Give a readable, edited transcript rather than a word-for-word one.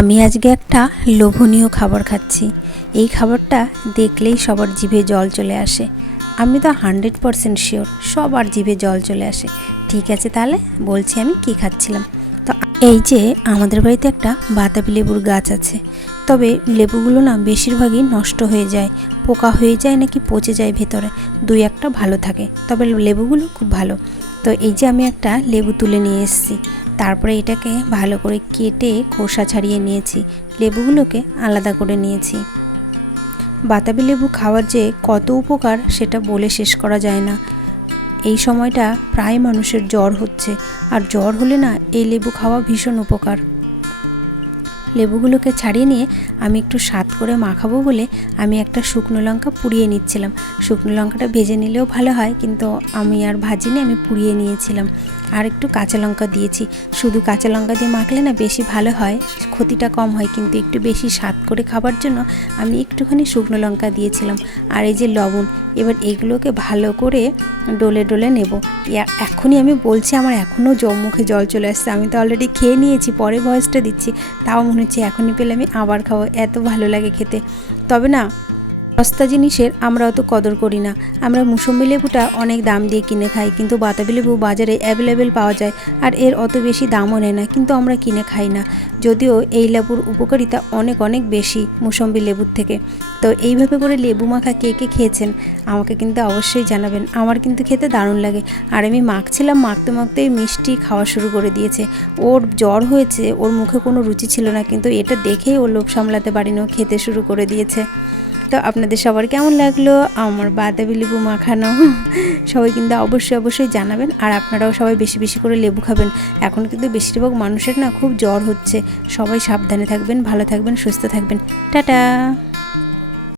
আমি আজকে একটা লোভনীয় খাবার খাচ্ছি। এই খাবারটা দেখলেই সবার জিভে জল চলে আসে। আমি তো 100% শিওর সবার জিভে জল চলে আসে। ঠিক আছে, তাহলে বলছি আমি কি খাচ্ছিলাম। তো এই যে আমাদের বাড়িতে একটা বাতাবি লেবুর গাছ আছে, তবে লেবুগুলো না বেশিরভাগই নষ্ট হয়ে যায়, পোকা হয়ে যায় নাকি পচে যায় ভেতরে, দুই একটা ভালো থাকে, তবে লেবুগুলো খুব ভালো। তো এই যে আমি একটা লেবু তুলে নিয়ে এসেছি, তারপরে এটাকে ভালো করে কেটে খোসা ছাড়িয়ে নিয়েছি, লেবুগুলোকে আলাদা করে নিয়েছি। বাতাবি লেবু খাওয়ার যে কত উপকার সেটা বলে শেষ করা যায় না। এই সময়টা প্রায় মানুষের জ্বর হচ্ছে, আর জ্বর হলে না এই লেবু খাওয়া ভীষণ উপকার। লেবুগুলোকে ছাড়িয়ে নিয়ে আমি একটু স্বাদ করে মাখাবো বলে আমি একটা শুকনো লঙ্কা পুড়িয়ে নিচ্ছিলাম। শুকনো লঙ্কাটা ভেজে নিলেও ভালো হয়, কিন্তু আমি আর ভাজিনি, আমি পুড়িয়ে নিয়েছিলাম। আর একটু কাঁচা লঙ্কা দিয়েছি। শুধু কাঁচা লঙ্কা দিয়ে মাখলে না বেশি ভালো হয়, ক্ষতিটা কম হয়, কিন্তু একটু বেশি স্বাদ করে খাবার জন্য আমি একটুখানি শুকনো লঙ্কা দিয়েছিলাম। আর এই যে লবণ, এবার এগুলোকে ভালো করে ডলে ডলে নেব। এখনই আমি বলছি আমার এখনও মুখে জল চলে আসছে। আমি তো অলরেডি খেয়ে নিয়েছি, পরে ভয়েসটা দিচ্ছি, তাও মনে হচ্ছে এখনই পেলে আমি আবার খাবো, এত ভালো লাগে খেতে। তবে না, সস্তা জিনিসের আমরা অত কদর করি না। আমরা মুসম্বি লেবুটা অনেক দাম দিয়ে কিনে খাই, কিন্তু বাতাবি লেবু বাজারে অ্যাভেলেবেল পাওয়া যায়, আর এর অত বেশি দামও নেয় না, কিন্তু আমরা কিনে খাই না। যদিও এই লেবুর উপকারিতা অনেক অনেক বেশি মুসম্বি লেবুর থেকে। তো এইভাবে করে লেবু মাখা কে কে খেয়েছেন আমাকে কিন্তু অবশ্যই জানাবেন। আমার কিন্তু খেতে দারুণ লাগে। আর আমি মাখছিলাম, মাখতে মাখতেই মিষ্টি খাওয়া শুরু করে দিয়েছে। ওর জ্বর হয়েছে, ওর মুখে কোনো রুচি ছিল না, কিন্তু এটা দেখেই ও লোভ সামলাতে পারিনি, ও খেতে শুরু করে দিয়েছে। তো আপনাদের সবার কেমন লাগলো আমার বাতাবি লেবু মাখানো? সবাই কিন্তু অবশ্যই জানাবেন। আর আপনারাও সবাই বেশি বেশি করে লেবু খাবেন। এখন কিন্তু বেশিরভাগ মানুষের না খুব জ্বর হচ্ছে। সবাই সাবধানে থাকবেন, ভালো থাকবেন, সুস্থ থাকবেন। টাটা।